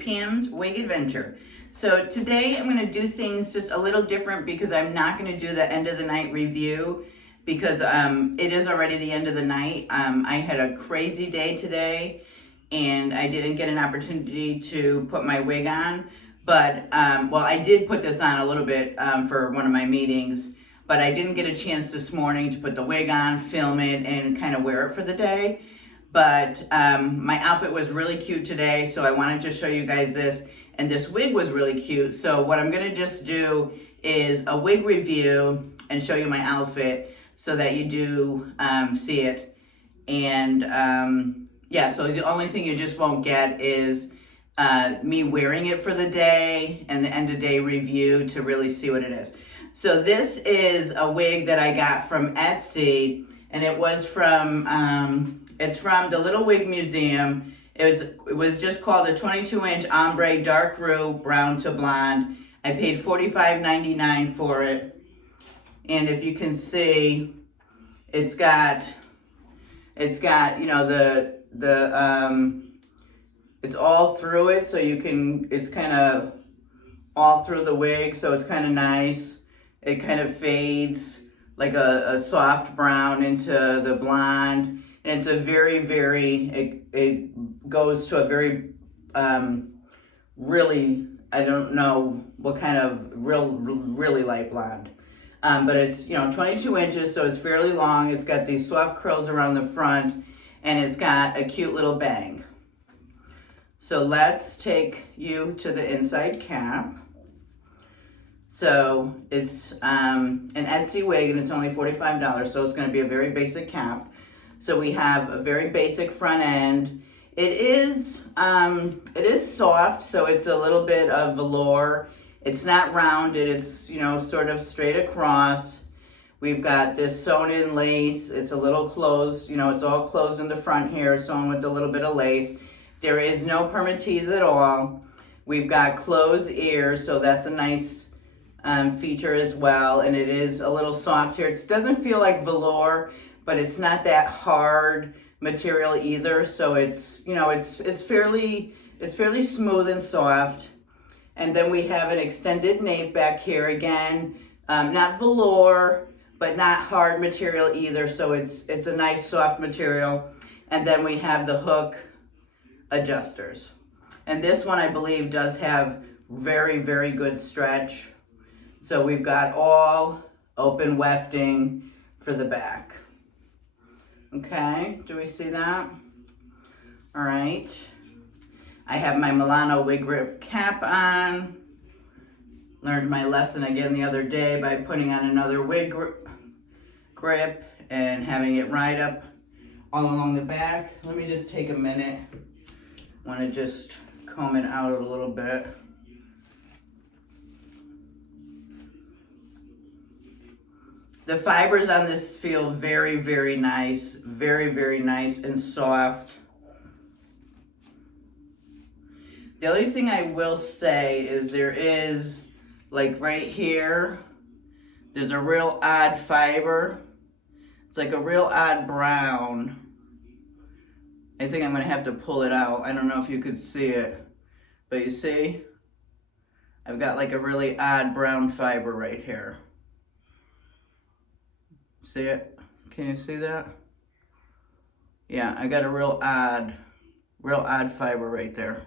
Pam's Wig Adventure. So today I'm going to do things just a little different because I'm not going to do the end of the night review because it is already the end of the night. I had a crazy day today and I didn't get an opportunity to put my wig on. But, well, I did put this on a little bit for one of my meetings, but I didn't get a chance this morning to put the wig on, film it, and kind of wear it for the day. But my outfit was really cute today, so I wanted to show you guys this. And this wig was really cute. So what I'm gonna just do is a wig review and show you my outfit so that you do see it. And yeah, so the only thing you just won't get is me wearing it for the day and the end of day review to really see what it is. So this is a wig that I got from Etsy, and it was from, it's from the Little Wig Museum. It was just called a 22-inch ombre dark roux brown to blonde. I paid $45.99 for it. And if you can see, it's got you know, it's all through it, so you can, it's kind of all through the wig, so it's kind of nice. It kind of fades like a soft brown into the blonde. And it's a very, it goes to a very, really, I don't know what kind of really light blonde. But it's, you know, 22 inches, so it's fairly long. It's got these soft curls around the front, and it's got a cute little bang. So let's take you to the inside cap. So it's an Etsy wig, and it's only $45, so it's going to be a very basic cap. So we have a very basic front end. It is soft, so it's a little bit of velour. It's not rounded, it's, you know, sort of straight across. We've got this sewn in lace. It's a little closed, you know, it's all closed in the front here, sewn with a little bit of lace. There is no permatease at all. We've got closed ears, so that's a nice feature as well. And it is a little soft here. It doesn't feel like velour, but it's not that hard material either. So it's, you know, it's fairly smooth and soft. And then we have an extended nape back here again, not velour, but not hard material either. So it's a nice soft material. And then we have the hook adjusters. And this one I believe does have very good stretch. So we've got all open wefting for the back. Okay, do we see that? All right. I have my Milano wig grip cap on. Learned my lesson again the other day by putting on another wig grip and having it ride up all along the back. Let me just take a minute. I want to just comb it out a little bit. The fibers on this feel very nice, very nice and soft. The only thing I will say is there is, like right here, there's a real odd fiber. It's like a real odd brown. I think I'm gonna have to pull it out. I don't know if you could see it, but you see? I've got like a really odd brown fiber right here. See it? Can you see that? Yeah, I got a real odd fiber right there.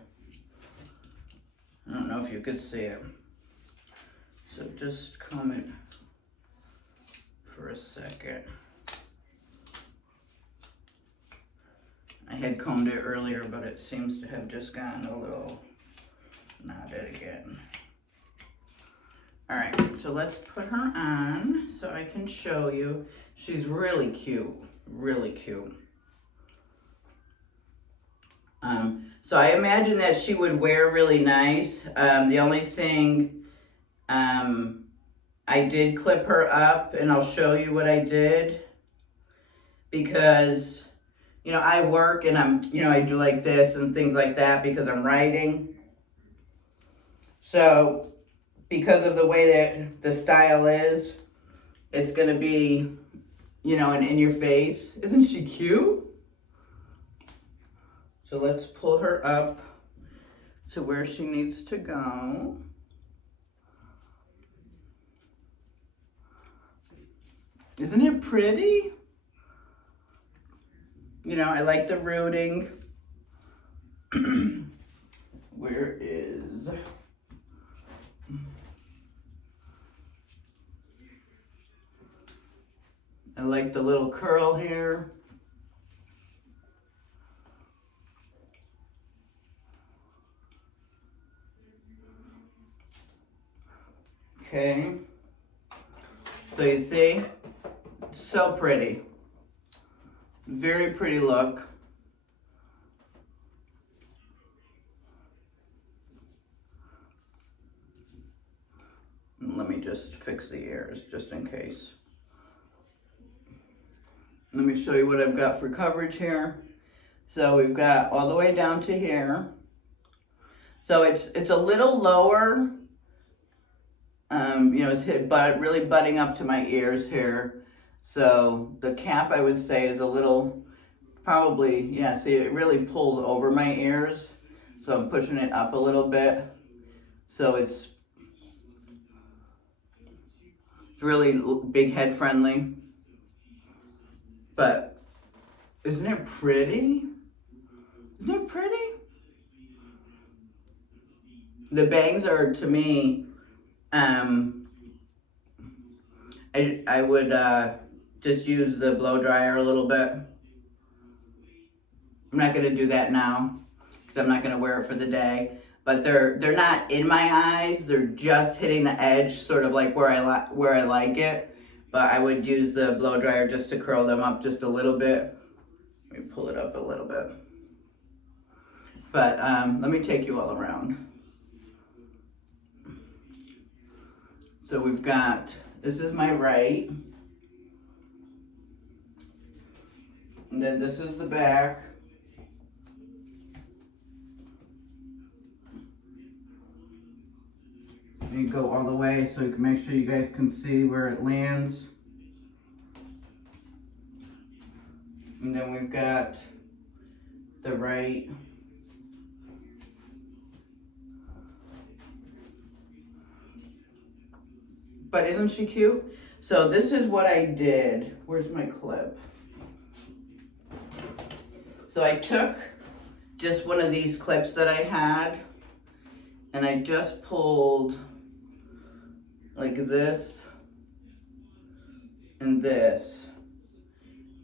I don't know if you could see it. So just comb it for a second. I had combed it earlier, but it seems to have just gotten a little knotted again. All right, so let's put her on so I can show you. She's really cute, really cute. So I imagine that she would wear really nice. The only thing, I did clip her up, and I'll show you what I did, because, you know, I work and I do like this and things like that because I'm writing. So because of the way that the style is, it's gonna be, you know, an in your face. Isn't she cute? So let's pull her up. to where she needs to go. Isn't it pretty? You know, I like the rooting. Where is... I like the little curl here. Okay. So you see, so pretty. Very pretty look. Let me just fix the ears just in case. Let me show you what I've got for coverage here. So we've got all the way down to here. So it's a little lower. You know, it's really butting up to my ears here. So the cap, I would say, is a little, probably, yeah, see, it really pulls over my ears. So I'm pushing it up a little bit. So it's really big head friendly. But isn't it pretty? Isn't it pretty? The bangs are, to me, I would just use the blow dryer a little bit. I'm not gonna do that now because I'm not gonna wear it for the day. But they're not in my eyes. They're just hitting the edge, sort of like where I like it. But I would use the blow dryer just to curl them up just a little bit. Let me pull it up a little bit. But let me take you all around. So we've got, this is my right. And then this is the back. And you go all the way so you can make sure you guys can see where it lands. And then we've got the right. But isn't she cute? So this is what I did. Where's my clip? So I took just one of these clips that I had and I just pulled like this and this.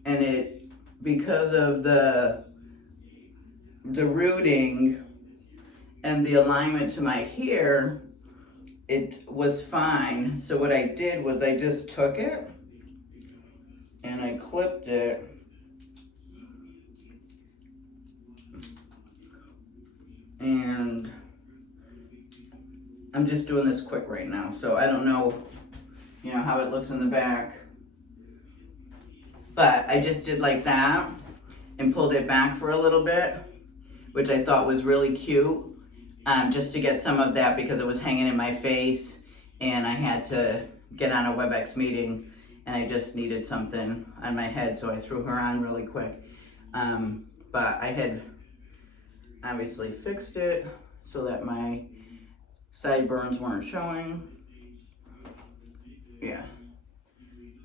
And it, because of the rooting and the alignment to my hair, it was fine. So what I did was I just took it and I clipped it. And I'm just doing this quick right now. So I don't know, you know, how it looks in the back. But I just did like that and pulled it back for a little bit, which I thought was really cute. Just to get some of that because it was hanging in my face and I had to get on a WebEx meeting and I just needed something on my head, so I threw her on really quick. But I had obviously fixed it so that my sideburns weren't showing. Yeah.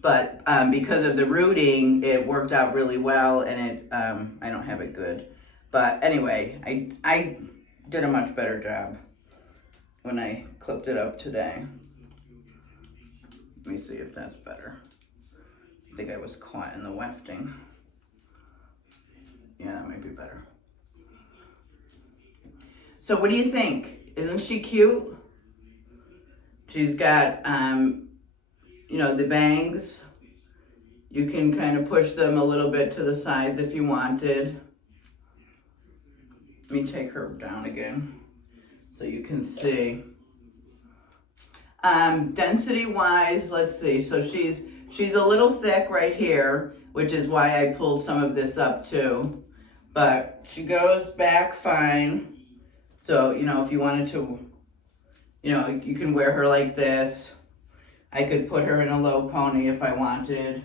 But because of the rooting, it worked out really well and it, I don't have it good. But anyway, I did a much better job when I clipped it up today. Let me see if that's better. I think I was caught in the wefting. Yeah, that might be better. So what do you think? Isn't she cute? She's got, you know, the bangs. You can kind of push them a little bit to the sides if you wanted. Let me take her down again so you can see. Density wise, let's see. So she's a little thick right here, which is why I pulled some of this up too. But she goes back fine. So, you know, if you wanted to, you know, you can wear her like this. I could put her in a low pony if I wanted.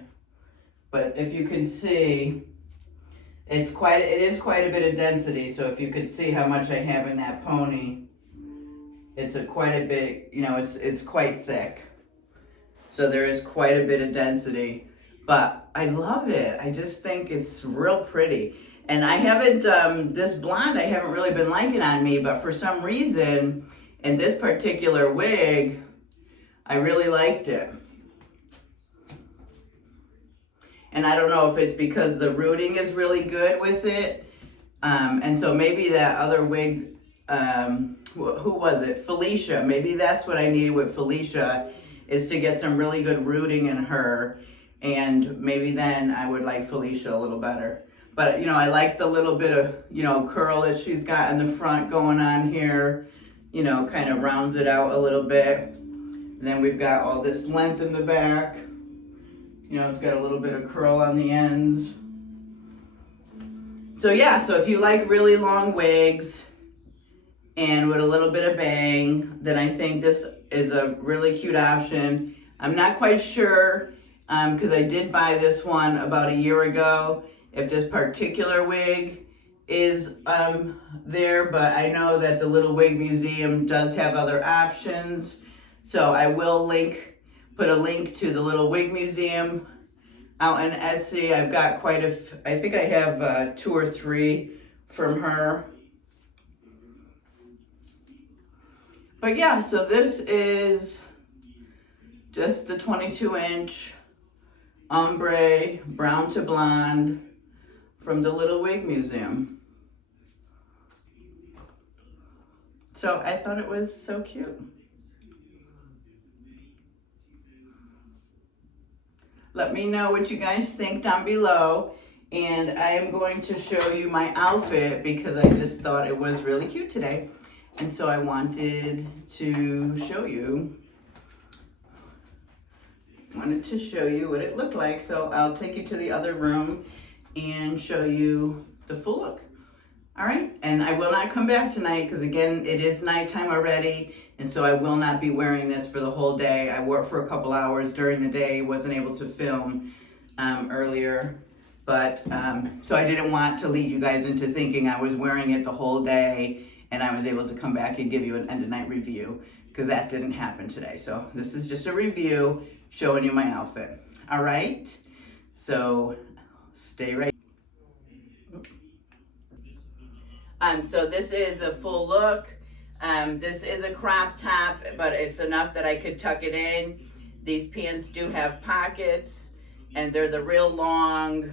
But if you can see, it is quite a bit of density. So if you could see how much I have in that pony, it's quite a bit, you know, it's quite thick. So there is quite a bit of density, but I love it. I just think it's real pretty. And I haven't, this blonde I haven't really been liking on me, but for some reason, in this particular wig, I really liked it. And I don't know if it's because the rooting is really good with it. And so maybe that other wig, who was it? Felicia. Maybe that's what I needed with Felicia, is to get some really good rooting in her. And maybe then I would like Felicia a little better. But, you know, I like the little bit of, you know, curl that she's got in the front going on here. You know, kind of rounds it out a little bit. And then we've got all this length in the back. You know, it's got a little bit of curl on the ends. So yeah, so if you like really long wigs and with a little bit of bang, then I think this is a really cute option. I'm not quite sure, because I did buy this one about a year ago, if this particular wig is there, but I know that the Little Wig Museum does have other options. So I will put a link to the Little Wig Museum out on Etsy. I've got I think I have 2 or 3 from her. But yeah, so this is just the 22-inch ombre brown to blonde from the Little Wig Museum. So I thought it was so cute. Let me know what you guys think down below. And I am going to show you my outfit because I just thought it was really cute today. And so I wanted to show you. What it looked like. So I'll take you to the other room and show you the full look. All right, and I will not come back tonight because again, it is nighttime already. And so I will not be wearing this for the whole day. I wore it for a couple hours during the day, wasn't able to film earlier. But, so I didn't want to lead you guys into thinking I was wearing it the whole day and I was able to come back and give you an end of night review, because that didn't happen today. So this is just a review showing you my outfit. All right, so stay right. So this is the full look. This is a crop top, but it's enough that I could tuck it in. These pants do have pockets, and they're the real long,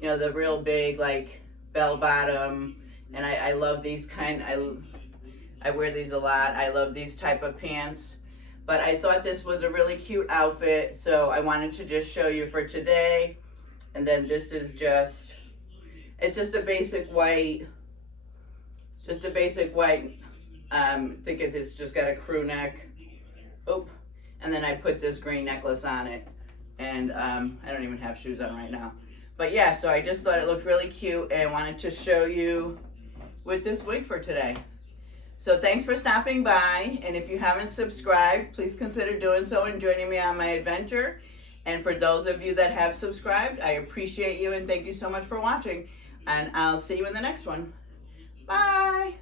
you know, the real big, like, bell bottom. And I love these I wear these a lot. I love these type of pants. But I thought this was a really cute outfit, so I wanted to just show you for today. And then this is it's just a basic white, I think it's just got a crew neck. Oop. And then I put this green necklace on it. And I don't even have shoes on right now. But yeah, so I just thought it looked really cute and wanted to show you with this wig for today. So thanks for stopping by. And if you haven't subscribed, please consider doing so and joining me on my adventure. And for those of you that have subscribed, I appreciate you and thank you so much for watching. And I'll see you in the next one. Bye.